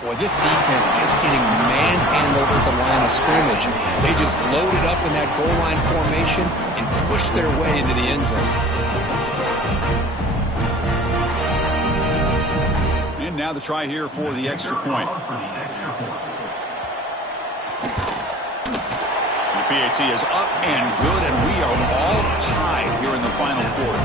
Boy, this defense just getting manhandled at the line of scrimmage. They just loaded up in that goal line formation and pushed their way into the end zone. And now the try here for the extra point. The PAT is up and good, and we are all tied here in the final quarter.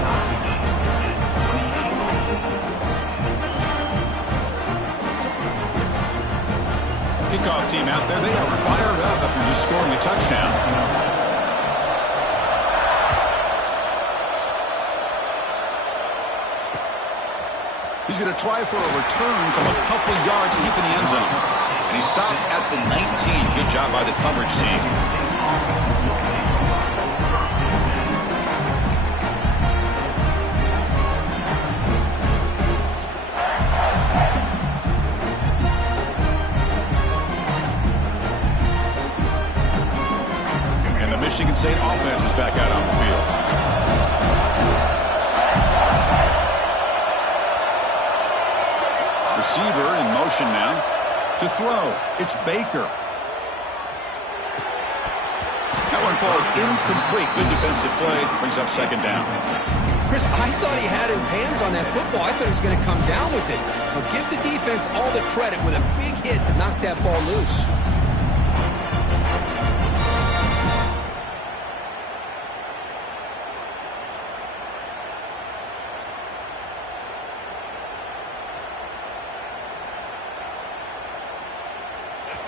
Kickoff team out there, they are fired up after just scoring a touchdown. He's going to try for a return from a couple yards deep in the end zone. And he stopped at the 19. Good job by the coverage team. Michigan State offense is back out on the field. Receiver in motion now to throw. It's Baker. That one falls incomplete. Good defensive play. Brings up second down. Chris, I thought he had his hands on that football. I thought he was going to come down with it. But give the defense all the credit with a big hit to knock that ball loose.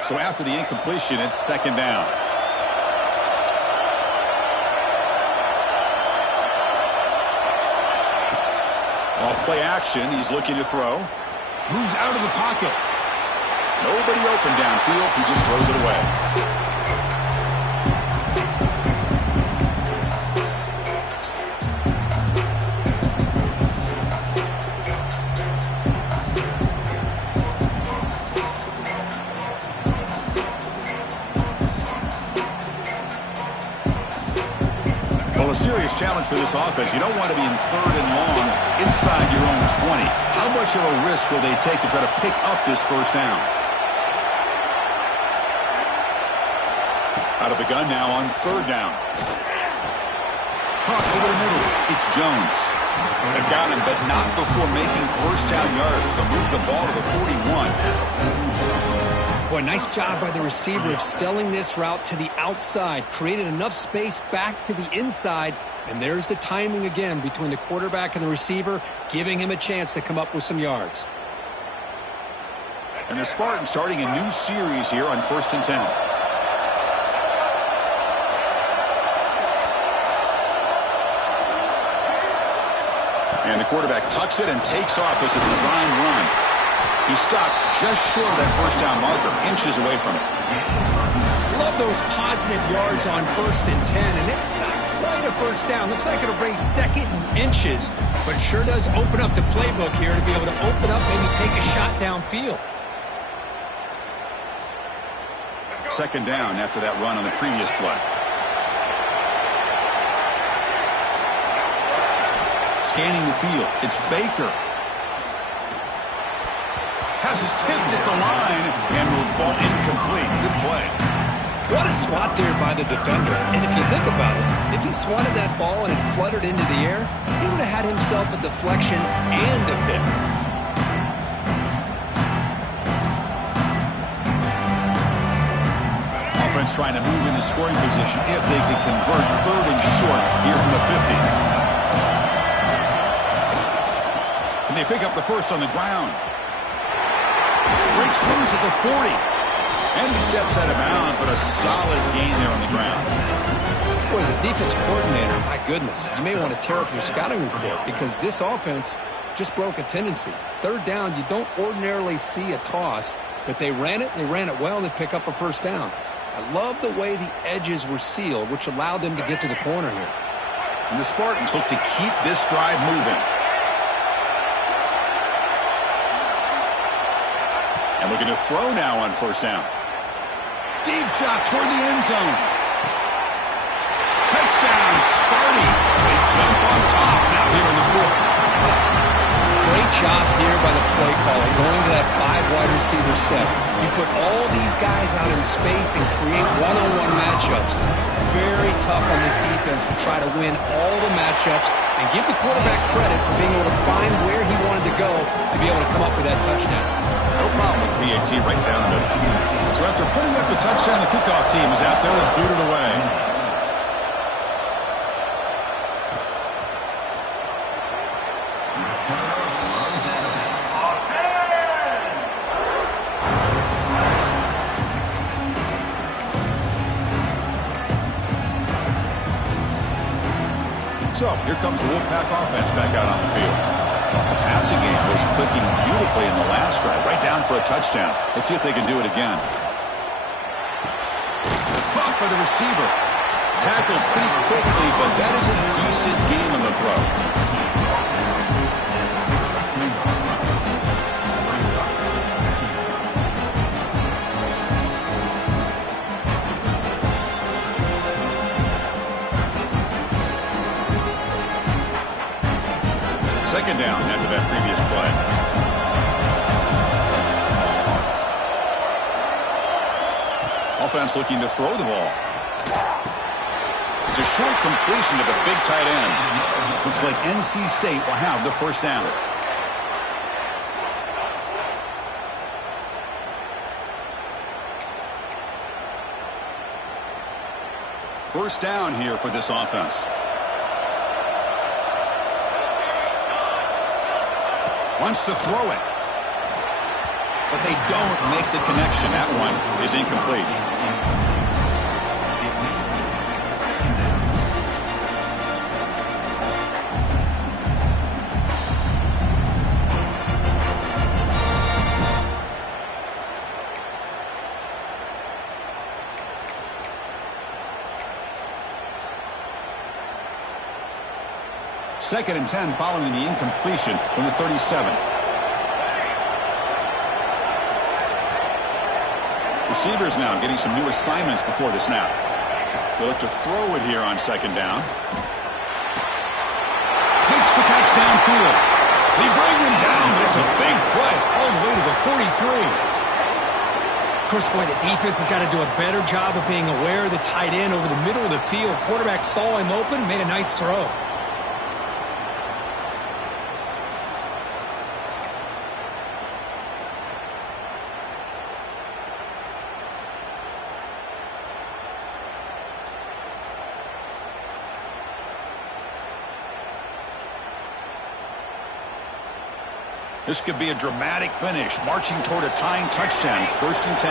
So after the incompletion, it's second down. Off play action, he's looking to throw. Moves out of the pocket. Nobody open downfield, he just throws it away. Serious challenge for this offense. You don't want to be in third and long inside your own 20. How much of a risk will they take to try to pick up this first down? Out of the gun now on third down. Caught over the middle. It's Jones. They've got him, but not before making first down yards. They'll move the ball to the 41. Boy, nice job by the receiver of selling this route to the outside. Created enough space back to the inside. And there's the timing again between the quarterback and the receiver, giving him a chance to come up with some yards. And the Spartans starting a new series here on 1st and 10. And the quarterback tucks it and takes off as a design run. He stopped just short of that first down marker, inches away from it. Love those positive yards on 1st and 10, and it's not quite a first down. Looks like it'll bring second and inches, but it sure does open up the playbook here to be able to open up, maybe take a shot downfield. Second down after that run on the previous play. Scanning the field, it's Baker. Has his tip at the line and will fall incomplete. Good play. What a swat there by the defender. And if you think about it, if he swatted that ball and it fluttered into the air, he would have had himself a deflection and a pick. Offense trying to move into scoring position if they can convert third and short here from the 50. Can they pick up the first on the ground? Breaks loose at the 40. And he steps out of bounds, but a solid gain there on the ground. Boy, as a defensive coordinator, my goodness, you may want to tear up your scouting report because this offense just broke a tendency. It's third down. You don't ordinarily see a toss, but they ran it well, and they pick up a first down. I love the way the edges were sealed, which allowed them to get to the corner here. And the Spartans look to keep this drive moving. And looking to throw now on first down. Deep shot toward the end zone. Touchdown, Sparty. They jump on top now here in the fourth. Great Great job here by the play caller, going to that 5 wide receiver set. You put all these guys out in space and create one-on-one matchups. It's very tough on this defense to try to win all the matchups and give the quarterback credit for being able to find where he wanted to go to be able to come up with that touchdown. No problem with PAT right down the middle. So after putting up the touchdown, the kickoff team is out there and booted away. So, here comes the Wolfpack offense back out on the field. The passing game was clicking beautifully in the last drive, right down for a touchdown. Let's see if they can do it again. Caught by the receiver. Tackled pretty quickly, but that is a decent game on the throw. Second down after that previous play. Offense looking to throw the ball. It's a short completion to the big tight end. Looks like NC State will have the first down. First down here for this offense. Wants to throw it. But they don't make the connection. That one is incomplete. Second and 10 following the incompletion from the 37. Receivers now getting some new assignments before the snap. They'll look to throw it here on second down. Makes the catch downfield. They bring him down, but it's a big play all the way to the 43. Chris, boy, the defense has got to do a better job of being aware of the tight end over the middle of the field. Quarterback saw him open, made a nice throw. This could be a dramatic finish, marching toward a tying touchdown. It's first and 10.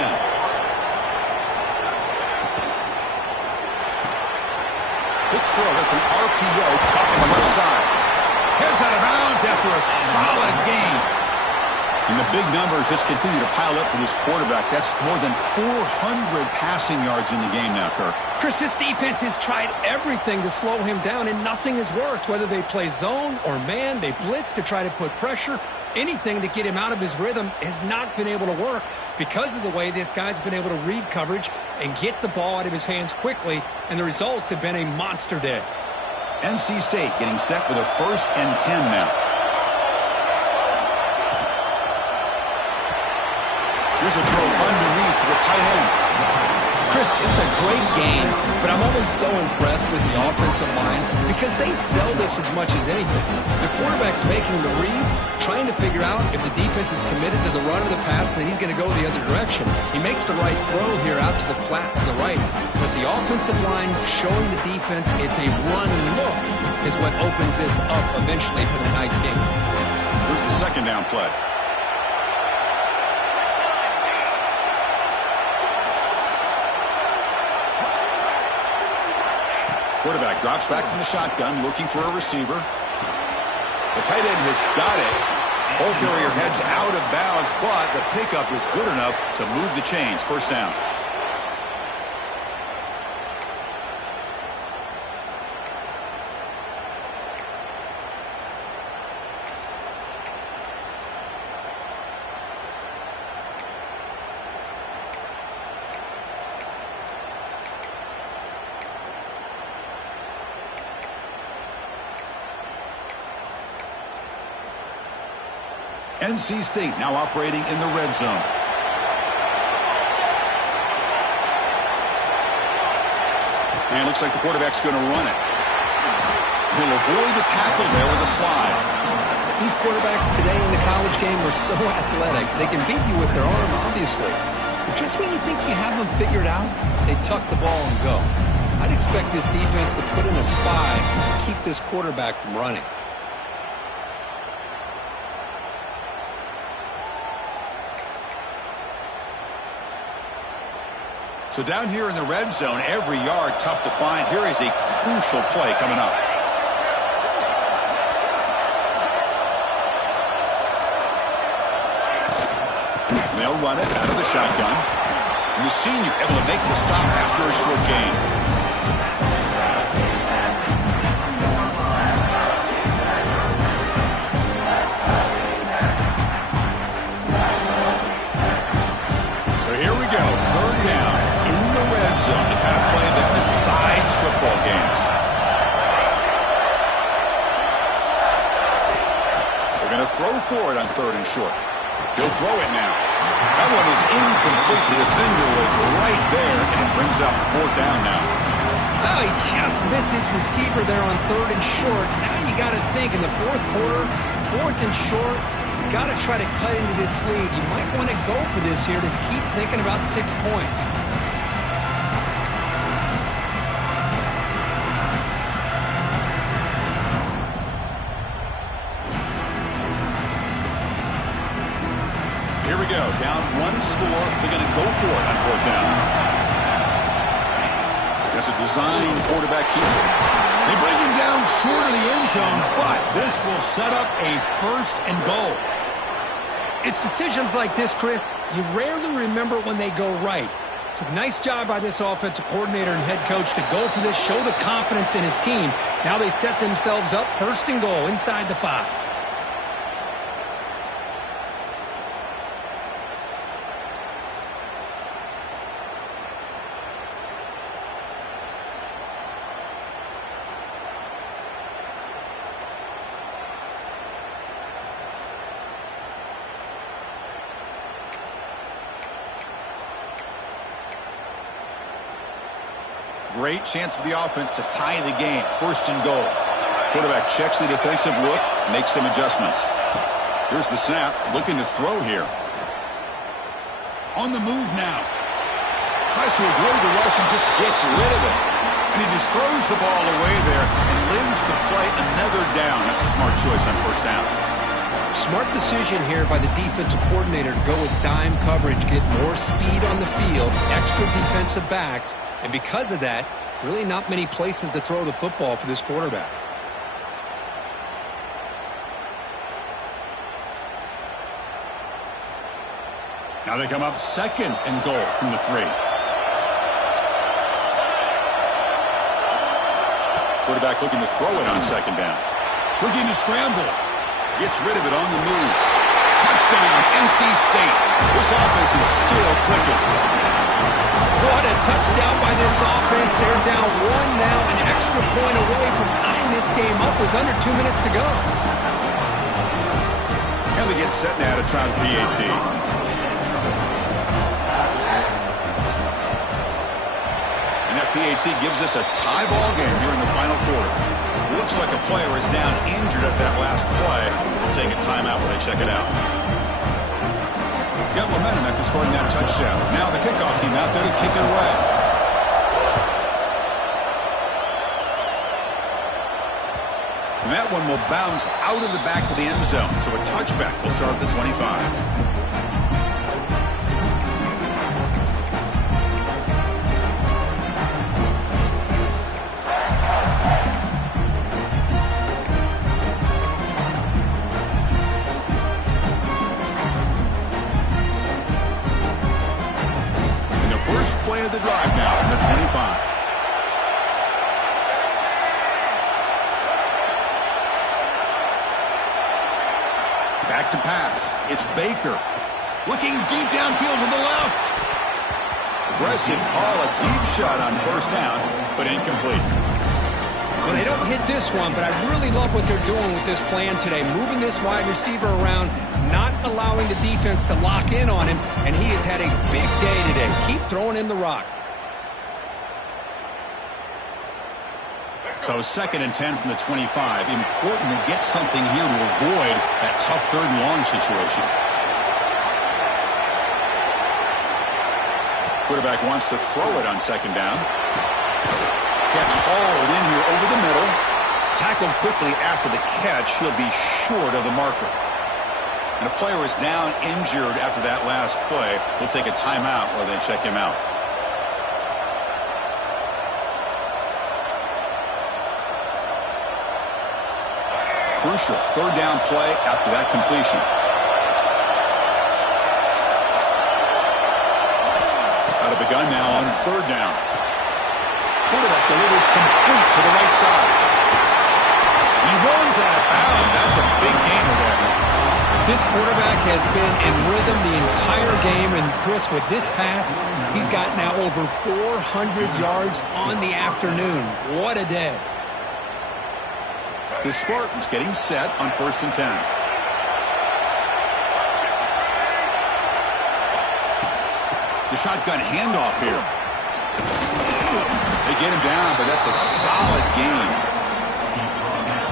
Quick throw. That's an RPO caught on the left side. Heads out of bounds after a solid gain. And the big numbers just continue to pile up for this quarterback. That's more than 400 passing yards in the game now, Kirk. Chris, this defense has tried everything to slow him down, and nothing has worked. Whether they play zone or man, they blitz to try to put pressure. Anything to get him out of his rhythm has not been able to work because of the way this guy's been able to read coverage and get the ball out of his hands quickly, and the results have been a monster day. NC State getting set with a first and 10 now. Here's a throw underneath to the tight end. Chris, this is a great game, but I'm always so impressed with the offensive line because they sell this as much as anything. The quarterback's making the read, trying to figure out if the defense is committed to the run or the pass, and then he's going to go the other direction. He makes the right throw here out to the flat to the right, but the offensive line showing the defense it's a run look is what opens this up eventually for the nice game. Here's the second down play. Quarterback drops back from the shotgun, looking for a receiver. The tight end has got it. Ball carrier heads out of bounds, but the pickup is good enough to move the chains. First down. NC State now operating in the red zone. And it looks like the quarterback's going to run it. He'll avoid the tackle there with a slide. These quarterbacks today in the college game are so athletic. They can beat you with their arm, obviously. But just when you think you have them figured out, they tuck the ball and go. I'd expect this defense to put in a spy and keep this quarterback from running. So down here in the red zone, every yard tough to find. Here is a crucial play coming up. They'll run it out of the shotgun. And the senior able to make the stop after a short gain. So here we go, third down in the red zone, the kind of play that decides football games. They're going to throw for it on third and short. He'll throw it now. That one is incomplete. The defender was right there, and it brings up fourth down now. Well, he just missed his receiver there on third and short. Now you got to think in the fourth quarter, fourth and short, you got to try to cut into this lead. You might want to go for this here to keep thinking about 6 points. Here we go, down one score. They're going to go for it on fourth down. That's a design quarterback keeper. They bring him down short of the end zone, but this will set up a first and goal. It's decisions like this, Chris, you rarely remember when they go right. So nice job by this offensive coordinator and head coach to go for this, show the confidence in his team. Now they set themselves up first and goal inside the 5. Great chance for the offense to tie the game. First and goal. Quarterback checks the defensive look, makes some adjustments. Here's the snap, looking to throw here. On the move now. Tries to avoid the rush and just gets rid of it. And he just throws the ball away there and lives to play another down. That's a smart choice on first down. Smart decision here by the defensive coordinator to go with dime coverage, get more speed on the field, extra defensive backs, and because of that, really not many places to throw the football for this quarterback. Now they come up second and goal from the 3. Quarterback looking to throw it on second down. Looking to scramble. Gets rid of it on the move. Touchdown, NC State. This offense is still clicking. What a touchdown by this offense. They're down 1 now, an extra point away from tying this game up with under 2 minutes to go. And they get set now to try the PAT. And that PAT gives us a tie ball game here in the final quarter. Looks like a player is down injured at that last play. We'll take a timeout while they check it out. Got momentum after scoring that touchdown. Now the kickoff team out there to kick it away. And that one will bounce out of the back of the end zone. So a touchback will start at the 25. Play of the drive now on the 25. Back to pass. It's Baker. Looking deep downfield to the left. Aggressive call, a deep shot on first down, but incomplete. Well, they don't hit this one, but I really love what they're doing with this plan today. Moving this wide receiver around, not allowing the defense to lock in on him, and he has had a big day today. Keep throwing him the rock. So 2nd and 10 from the 25. Important to get something here to avoid that tough 3rd and long situation. Quarterback wants to throw it on 2nd down. Catch hauled in here over the middle. Tackled quickly after the catch. He'll be short of the marker. And a player is down injured after that last play. We'll take a timeout while they check him out. Crucial 3rd down play after that completion. Out of the gun now on 3rd down. Quarterback delivers complete to the right side. He runs out of bounds. That's a big gainer there. This quarterback has been in rhythm the entire game, and Chris, with this pass, he's got now over 400 yards on the afternoon. What a day. The Spartans getting set on 1st and 10. The shotgun handoff here. They get him down, but that's a solid gain.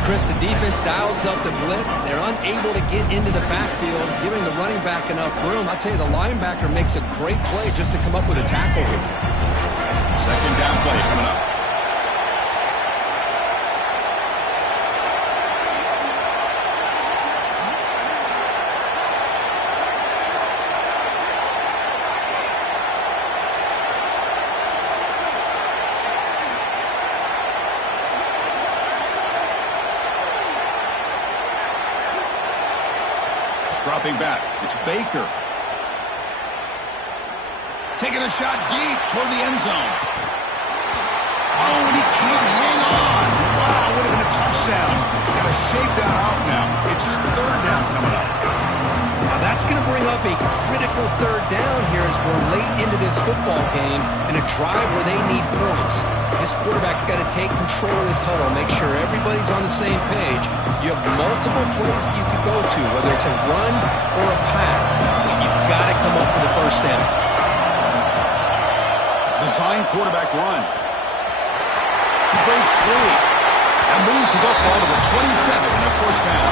Chris, the defense dials up the blitz. They're unable to get into the backfield, giving the running back enough room. I'll tell you, the linebacker makes a great play just to come up with a tackle here. 2nd down play coming up. Dropping back. It's Baker. Taking a shot deep toward the end zone. Oh, and he can't hang on. Wow, would have been a touchdown. Got to shake that off now. It's 3rd down coming up. Now that's going to bring up a critical 3rd down here as we're late into this football game in a drive where they need points. This quarterback's got to take control of this huddle, make sure everybody's on the same page. You have multiple plays that you could go to, whether it's a run or a pass. You've got to come up with a 1st down. Design quarterback run. He breaks free and moves the football to the 27 and a 1st down.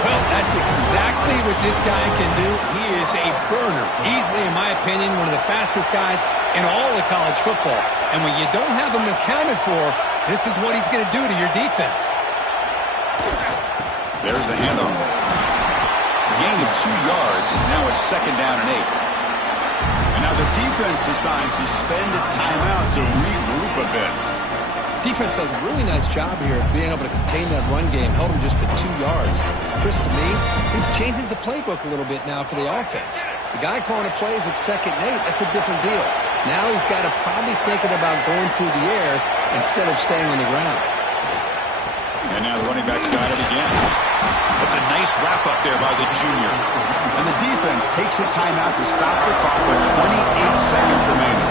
Well, that's exactly what this guy can do. He is a burner. Easily, in my opinion, one of the fastest guys in all of college football. And when you don't have him accounted for, this is what he's going to do to your defense. There's the handoff. Gain of 2 yards. Now it's 2nd down and 8. And now the defense decides to spend a timeout to regroup a bit. Defense does a really nice job here of being able to contain that run game, held him just to 2 yards. Chris, to me, this changes the playbook a little bit now for the offense. The guy calling the plays at 2nd and 8, that's a different deal. Now he's got to probably thinking about going through the air instead of staying on the ground. And now the running back's got it again. That's a nice wrap up there by the junior. And the defense takes a timeout to stop the clock with 28 seconds remaining.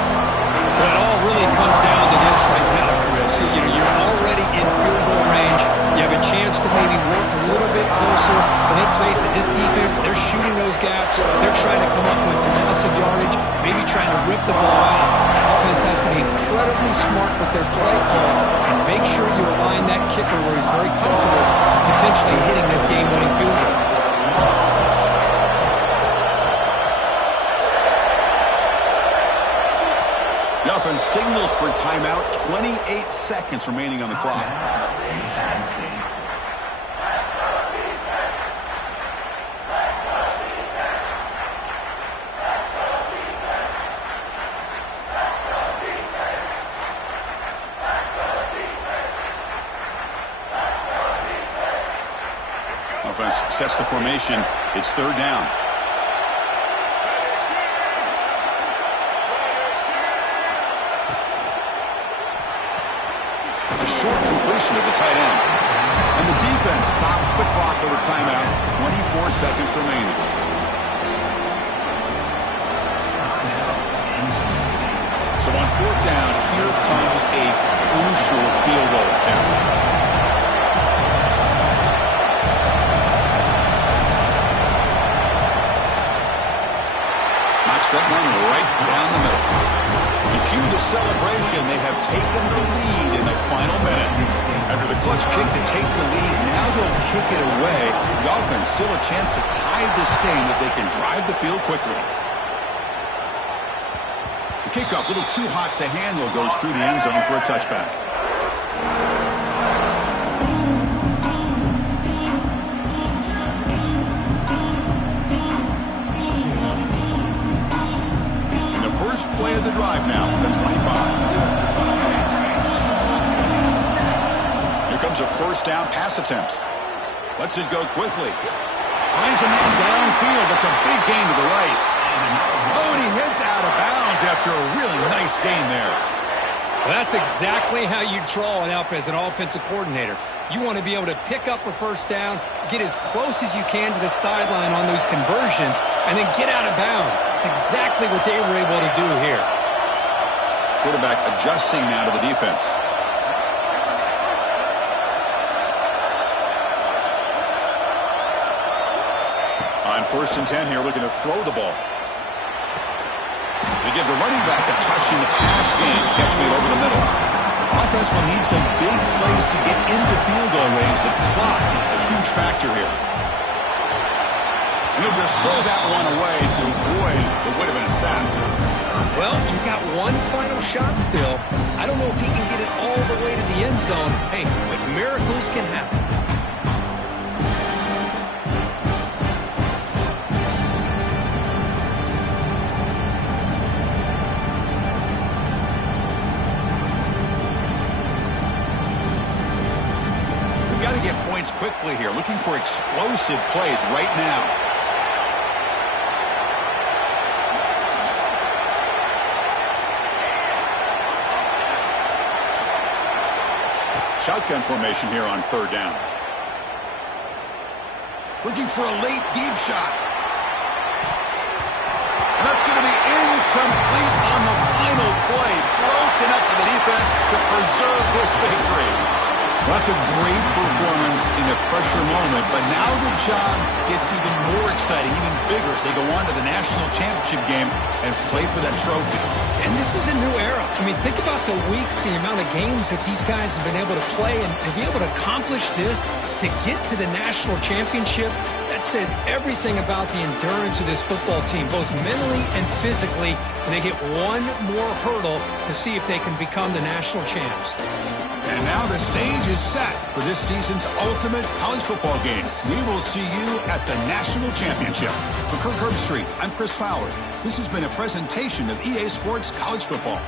Well, it all really comes down to this right now, Chris. You're already in field goal range. You have a chance to maybe work a little bit closer. But let's face it, this defense, they're shooting those gaps. They're trying to come up with massive yardage, maybe trying to rip the ball out. Offense has to be incredibly smart with their play call and make sure you align that kicker where he's very comfortable potentially hitting this game-winning field goal. The offense signals for timeout. 28 seconds remaining on the clock. Offense sets the formation. It's 3rd down. A short completion of the tight end. And the defense stops the clock with a timeout. 24 seconds remaining. So on 4th down, here comes a crucial field goal attempt. Knocks that one right down the middle. And cue the celebration. They have taken the lead in the final minute. After the clutch kick to take the lead, now they'll kick it away. The offense still a chance to tie this game if they can drive the field quickly. The kickoff, a little too hot to handle, goes through the end zone for a touchback. And the first play of the drive now, the 25. Here comes a first down pass attempt. Lets it go quickly. Finds a man downfield. That's a big gain to the right. Oh, and he heads out of bounds after a really nice gain there. Well, that's exactly how you draw it up as an offensive coordinator. You want to be able to pick up a first down, get as close as you can to the sideline on those conversions, and then get out of bounds. That's exactly what they were able to do here. Quarterback adjusting now to the defense. On 1st and 10 here, looking to throw the ball. They give the running back a touch in the pass game to catch me over the middle. Offense will need some big plays to get into field goal range. The clock, a huge factor here. And he'll just throw that one away to avoid what would have been a sack. Well, you got one final shot still. I don't know if he can get it all the way to the end zone. Hey, but miracles can happen. Got to get points quickly here. Looking for explosive plays right now. Shotgun formation here on 3rd down. Looking for a late deep shot. And that's going to be incomplete on the final play. Broken up by the defense to preserve this victory. Well, that's a great performance in a pressure moment, but now the job gets even more exciting, even bigger as they go on to the national championship game and play for that trophy. And this is a new era. I mean, think about the weeks, the amount of games that these guys have been able to play, and to be able to accomplish this, to get to the national championship, that says everything about the endurance of this football team, both mentally and physically, and they get one more hurdle to see if they can become the national champs. And now the stage is set for this season's ultimate college football game. We will see you at the national championship. For Kirk Herbstreit, I'm Chris Fowler. This has been a presentation of EA Sports College Football.